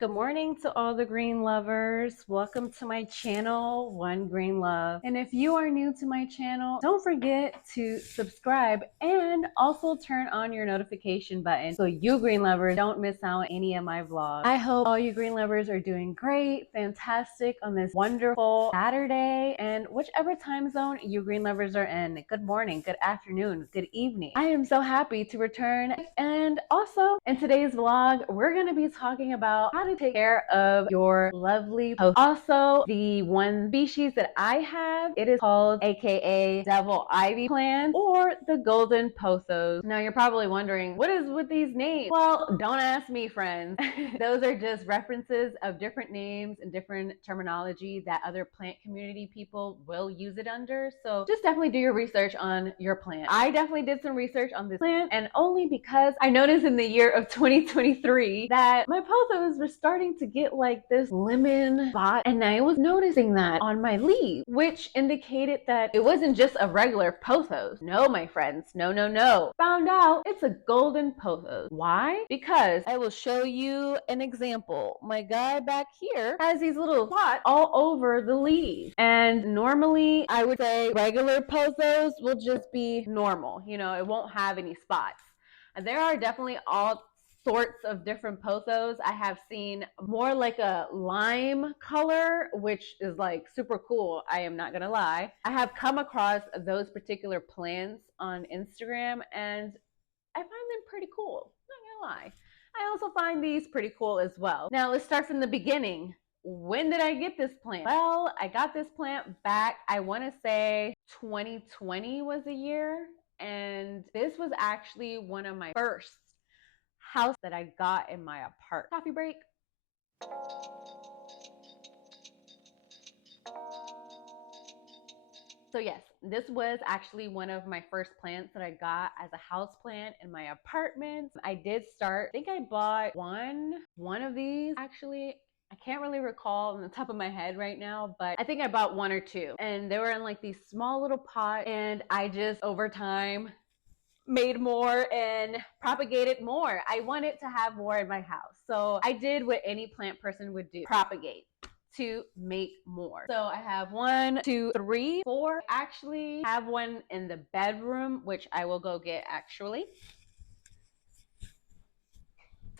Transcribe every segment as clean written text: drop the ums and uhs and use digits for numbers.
Good morning to all the green lovers. Welcome to my channel, One Green Love. And if you are new to my channel, don't forget to subscribe and also turn on your notification button so you green lovers don't miss out on any of my vlogs. I hope all you green lovers are doing great, fantastic on this wonderful Saturday, and whichever time zone you green lovers are in. Good morning, good afternoon, good evening. I am so happy to return, and also in today's vlog, we're going to be talking about how to take care of your lovely pothos. Also, the one species that I have, it is called aka devil ivy plant or the golden pothos. Now you're probably wondering, what is with these names? Well, don't ask me, friends. Those are just references of different names and different terminology that other plant community people will use it under. So just definitely do your research on your plant. I definitely did some research on this plant, and only because I noticed in the year of 2023 that my pothos were starting to get like this lemon spot, and I was noticing that on my leaves, which indicated that it wasn't just a regular pothos. No, my friends, no, no, no. Found out it's a golden pothos. Why? Because I will show you an example. My guy back here has these little spots all over the leaves, and normally I would say regular pothos will just be normal. You know, it won't have any spots. And there are definitely all sorts of different pothos. I have seen more like a lime color, which is like super cool. I am not gonna lie. I have come across those particular plants on Instagram, and I find them pretty cool. Not gonna lie. I also find these pretty cool as well. Now let's start from the beginning. When did I get this plant? Well, I got this plant back, I want to say 2020 was the year, and this was actually one of my first house that I got in my apartment. Coffee break. So yes, this was actually one of my first plants that I got as a house plant in my apartment. I did start, I think I bought one of these actually. I can't really recall on the top of my head right now, but I think I bought one or two, and they were in like these small little pots, and I just over time made more and propagated more. I wanted to have more in my house. So I did what any plant person would do, propagate to make more. So I have one, two, three, four. Actually have one in the bedroom, which I will go get actually.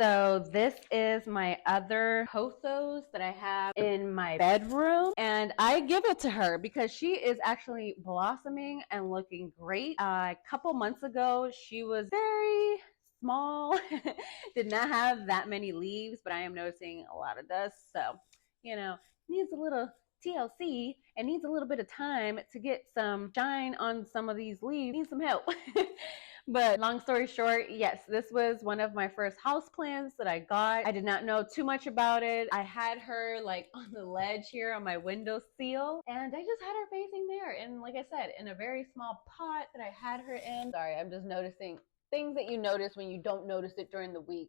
So this is my other pothos that I have in my bedroom, and I give it to her because she is actually blossoming and looking great. A couple months ago, she was very small, did not have that many leaves, but I am noticing a lot of dust. So, you know, needs a little TLC and needs a little bit of time to get some shine on some of these leaves. Need some help. But long story short, yes, this was one of my first house plants that I got. I did not know too much about it. I had her like on the ledge here on my windowsill, and I just had her facing there. And like I said, in a very small pot that I had her in. Sorry, I'm just noticing things that you notice when you don't notice it during the week.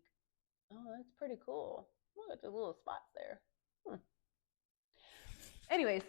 Oh, that's pretty cool. Look at the little spots there. Anyways,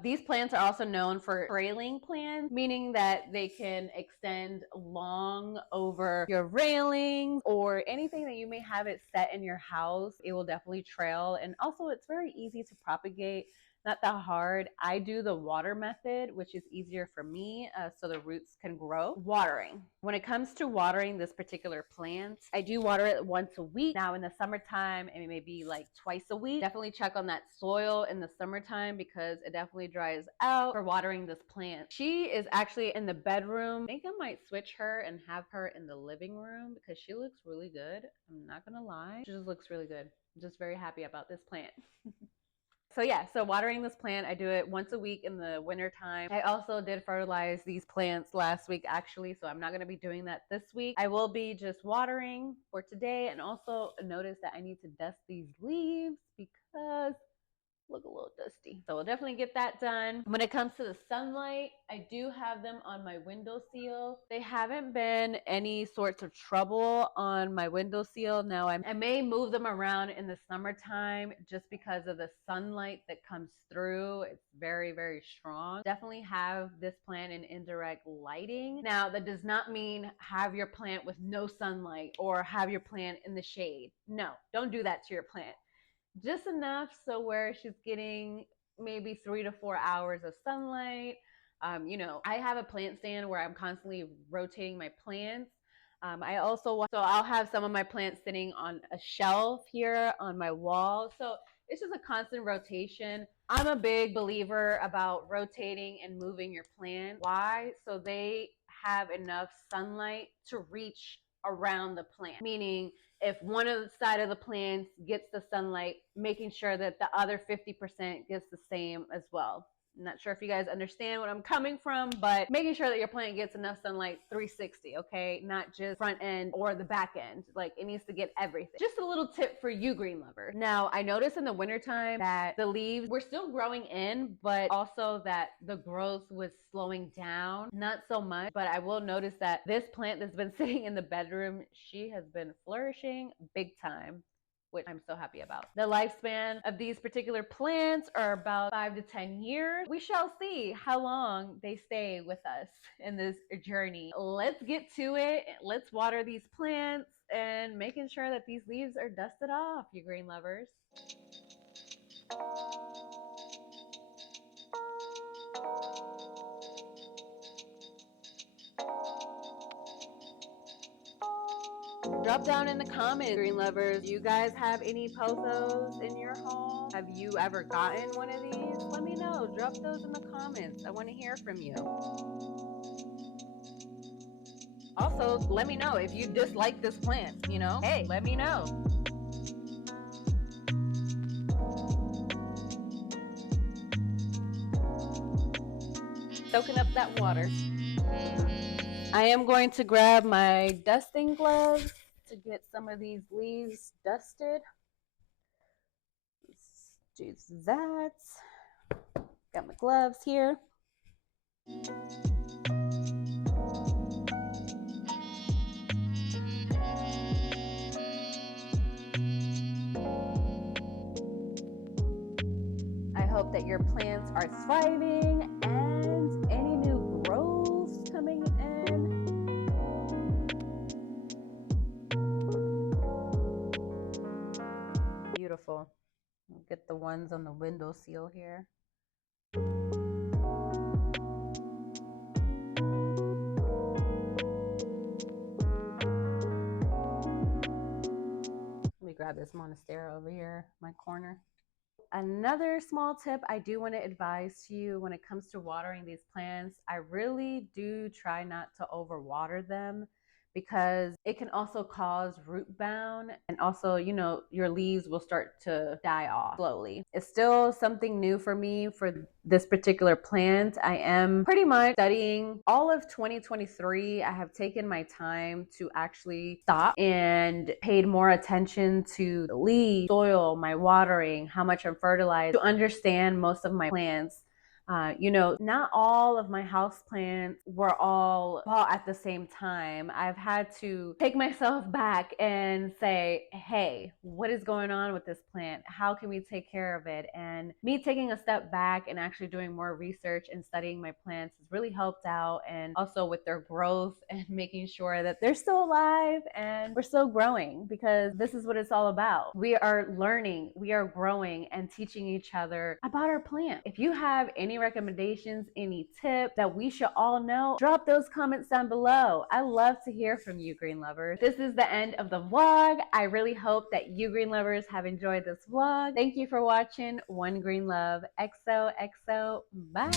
these plants are also known for trailing plants, meaning that they can extend long over your railings or anything that you may have it set in your house. It will definitely trail. And also, it's very easy to propagate. Not that hard. I do the water method, which is easier for me so the roots can grow. Watering. When it comes to watering this particular plant, I do water it once a week. Now in the summertime, it may be like twice a week. Definitely check on that soil in the summertime because it definitely dries out for watering this plant. She is actually in the bedroom. I think I might switch her and have her in the living room because she looks really good. I'm not gonna lie. She just looks really good. I'm just very happy about this plant. So yeah, so watering this plant, I do it once a week in the winter time. I also did fertilize these plants last week actually, so I'm not going to be doing that this week. I will be just watering for today, and also notice that I need to dust these leaves because look a little dusty. So we'll definitely get that done. When it comes to the sunlight, I do have them on my windowsill. They haven't been any sorts of trouble on my windowsill. Now I may move them around in the summertime just because of the sunlight that comes through. It's very, very strong. Definitely have this plant in indirect lighting. Now that does not mean have your plant with no sunlight or have your plant in the shade. No, don't do that to your plant. Just enough so where she's getting maybe 3 to 4 hours of sunlight. I have a plant stand where I'm constantly rotating my plants. So I'll have some of my plants sitting on a shelf here on my wall. So it's just a constant rotation. I'm a big believer about rotating and moving your plant. Why? So they have enough sunlight to reach around the plant, meaning if one of the side of the plants gets the sunlight, making sure that the other 50% gets the same as well. I'm not sure if you guys understand what I'm coming from, but making sure that your plant gets enough sunlight 360, okay? Not just front end or the back end. Like it needs to get everything. Just a little tip for you green lovers. Now, I noticed in the wintertime that the leaves were still growing in, but also that the growth was slowing down. Not so much, but I will notice that this plant that's been sitting in the bedroom, she has been flourishing big time, which I'm so happy about. The lifespan of these particular plants are about 5 to 10 years. We shall see how long they stay with us in this journey. Let's get to it. Let's water these plants and making sure that these leaves are dusted off, you green lovers. Drop down in the comments, green lovers. Do you guys have any pothos in your home? Have you ever gotten one of these? Let me know. Drop those in the comments. I want to hear from you. Also, let me know if you dislike this plant, Hey, let me know. Soaking up that water. I am going to grab my dusting gloves to get some of these leaves dusted. Let's do that. Got my gloves here. I hope that your plants are thriving and any new growths coming in. Beautiful. I'll get the ones on the windowsill here. Let me grab this monstera over here, my corner. Another small tip I do want to advise to you when it comes to watering these plants, I really do try not to overwater them because it can also cause root bound and also, your leaves will start to die off slowly. It's still something new for me for this particular plant. I am pretty much studying all of 2023. I have taken my time to actually stop and paid more attention to the leaves, soil, my watering, how much I'm fertilized to understand most of my plants. Not all of my house plants were all bought at the same time. I've had to take myself back and say, hey, what is going on with this plant? How can we take care of it? And me taking a step back and actually doing more research and studying my plants has really helped out, and also with their growth and making sure that they're still alive and we're still growing, because this is what it's all about. We are learning, we are growing and teaching each other about our plant. If you have any recommendations, any tips that we should all know, drop those comments down below. I love to hear from you green lovers. This is the end of the vlog. I really hope that you green lovers have enjoyed this vlog. Thank you for watching. One Green Love. XOXO. Bye.